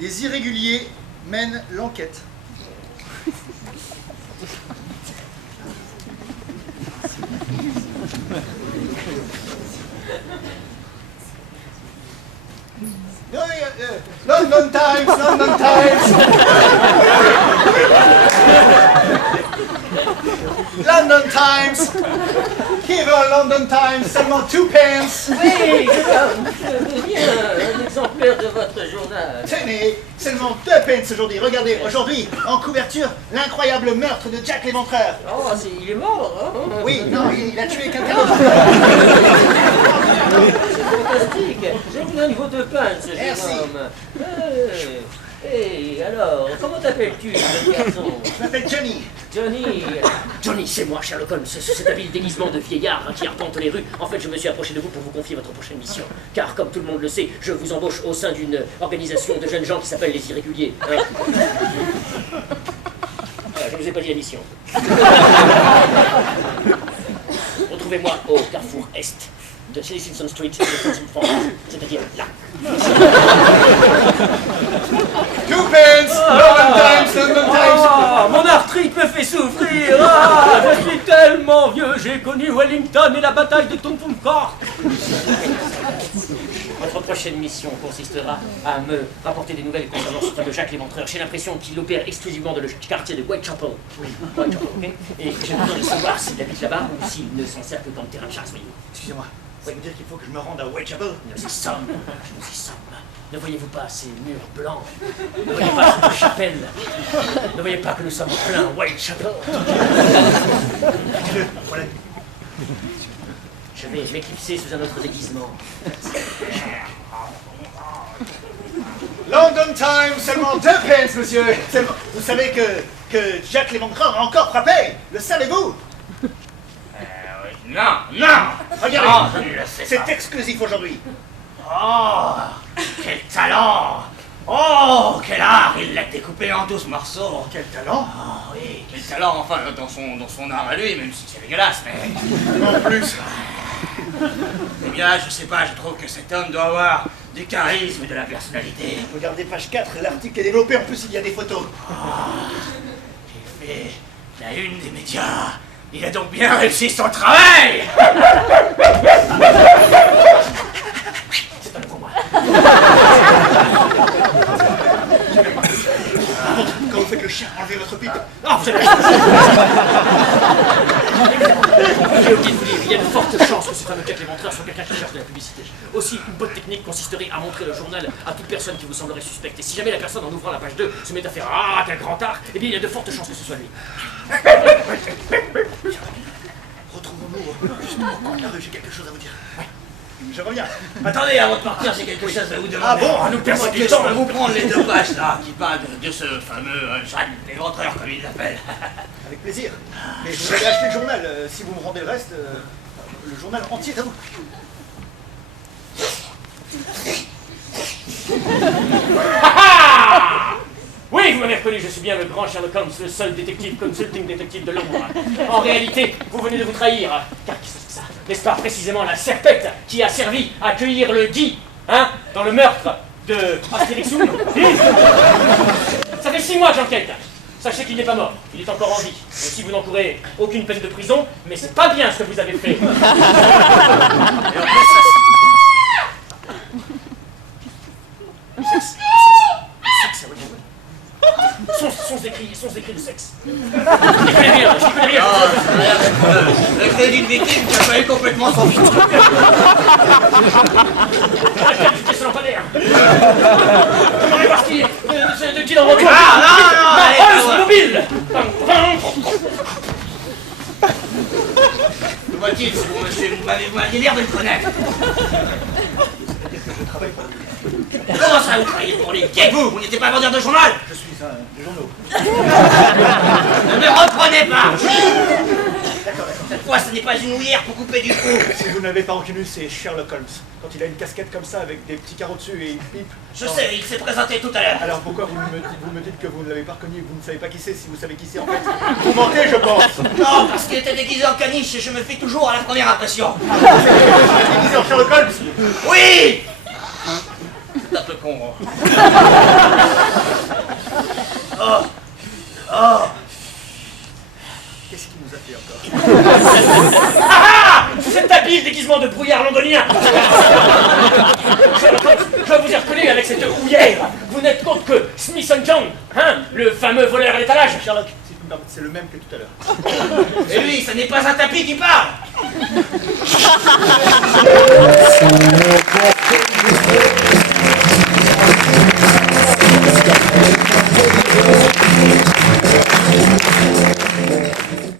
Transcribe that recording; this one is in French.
Les irréguliers mènent l'enquête. London Times, London Times. London Times. Here are London Times, seulement 2 pence. Oui, je veux bien un exemplaire de votre journal. Tenez, seulement 2 pence aujourd'hui. Regardez, aujourd'hui, en couverture, l'incroyable meurtre de Jack l'Éventreur. Oh, il est mort, hein? Oui, non, il a tué quelqu'un d'autre. C'est fantastique. Je vous donne vos 2 pintes, ce jeune Merci. homme. Hey, alors, comment t'appelles-tu, jeune garçon? Je m'appelle Johnny. Johnny. Johnny, c'est moi, Sherlock Holmes, cet habile déguisement de vieillard qui arpente les rues. En fait, je me suis approché de vous pour vous confier votre prochaine mission. Car, comme tout le monde le sait, je vous embauche au sein d'une organisation de jeunes gens qui s'appelle les Irréguliers. Hein. Voilà, je ne vous ai pas dit la mission. Retrouvez-moi au carrefour Est de Simpson Street et de Thompson Farm, c'est-à-dire là. 2 pence, London Times, London Times. Ah, mon arthrite me fait souffrir. Ah, je suis tellement vieux, j'ai connu Wellington et la bataille de Thompson Farm. Votre prochaine mission consistera à me rapporter des nouvelles concernant ce fameux Jack l'Éventreur. J'ai l'impression qu'il opère exclusivement dans le quartier de Whitechapel. Oui, Whitechapel, ok. Et j'ai besoin de savoir s'il habite là-bas ou s'il ne s'en sert que comme terrain de chasse, voyez-vous. Excusez-moi, ça veut dire qu'il faut que je me rende à Whitechapel? Nous y sommes, nous y sommes. Ne voyez-vous pas ces murs blancs? Ne voyez pas cette chapelle? Ne voyez pas que nous sommes en plein Whitechapel? Voilà. Je vais m'éclipser sous un autre déguisement. London Times, seulement 2 pence, monsieur. Vous savez que Jack l'Éventreur a encore frappé. Le savez-vous? Non, non. Regardez, Non, je ne le sais c'est pas. exclusif aujourd'hui. Oh, quel talent. Oh, quel art. Il l'a découpé en 12 morceaux. Quel talent. Oh oui, quel talent, enfin, dans son art à lui, même si c'est dégueulasse, mais... En plus. Eh bien, je sais pas, je trouve que cet homme doit avoir du charisme et de la personnalité. Regardez page 4, l'article est développé, en plus il y a des photos. Il fait la une des médias. Il a donc bien réussi son travail. C'est un pour moi. Quand vous faites le chien, enlevez votre pipe. Ah, vous avez J'ai oublié de vous dire, il y a de fortes chances que ce fameux Jack l'Éventreur soit quelqu'un qui cherche de la publicité. Aussi, une bonne technique consisterait à montrer le journal à toute personne qui vous semblerait suspecte. Et si jamais la personne, en ouvrant la page 2, se met à faire « Ah, quel grand art !» eh bien, il y a de fortes chances que ce soit lui. Retrouvons-nous justement au coin de la rue, j'ai quelque chose à vous dire. Ouais. Je reviens. Attendez, avant de partir, j'ai quelque chose à vous demander. Ah bon, nous perdons du temps à vous prendre les 2 pages là, qui parlent de ce fameux Jack l'Éventreur, comme il l'appelle. Avec plaisir. Mais je vous avais acheté le journal. Si vous me rendez le reste, le journal entier est à vous. Oui, vous m'avez reconnu, je suis bien le grand Sherlock Holmes, le seul détective consulting détective de l'ombre. En réalité, vous venez de vous trahir, car qu'est-ce que c'est que ça? N'est-ce pas précisément la serpette qui a servi à accueillir le Guy, hein, dans le meurtre de Astérix Soum? Ça fait 6 mois que j'enquête. Sachez qu'il n'est pas mort, il est encore en vie. Aussi, vous n'encourez aucune peine de prison, mais c'est pas bien ce que vous avez fait. Et en plus, Sons d'écrit de sexe. Je connais rien, je connais rien. Le cri d'une victime qui a failli complètement son vie. Quel lampadaire. On est parti de qui dans votre non, mobile. Que voit-il, vous, monsieur? Vous m'aviez l'air de le connaître. Comment ça, vous travaillez pour lui? Qui êtes-vous? Vous n'étiez pas vendeur de journal? Je suis un des journaux. Ne me reprenez pas! Cette fois, ce n'est pas une ouillère pour couper du trou. Si vous n'avez pas reconnu, c'est Sherlock Holmes. Quand il a une casquette comme ça, avec des petits carreaux dessus et une pipe. Je sais, il s'est présenté tout à l'heure. Alors pourquoi vous me dites que vous ne l'avez pas reconnu, vous ne savez pas qui c'est, si vous savez qui c'est en fait? Vous mentez, je pense. Non, parce qu'il était déguisé en caniche et je me fie toujours à la première impression. Déguisé en Sherlock Holmes. Oui! C'est un peu con. Hein. quel déguisement de brouillard londonien. Je vous ai reconnu avec cette houillère. Vous n'êtes autre que Smith & Young, hein, le fameux voleur à l'étalage. Sherlock, si tu me permets, c'est le même que tout à l'heure. Et lui, ce n'est pas un tapis qui parle.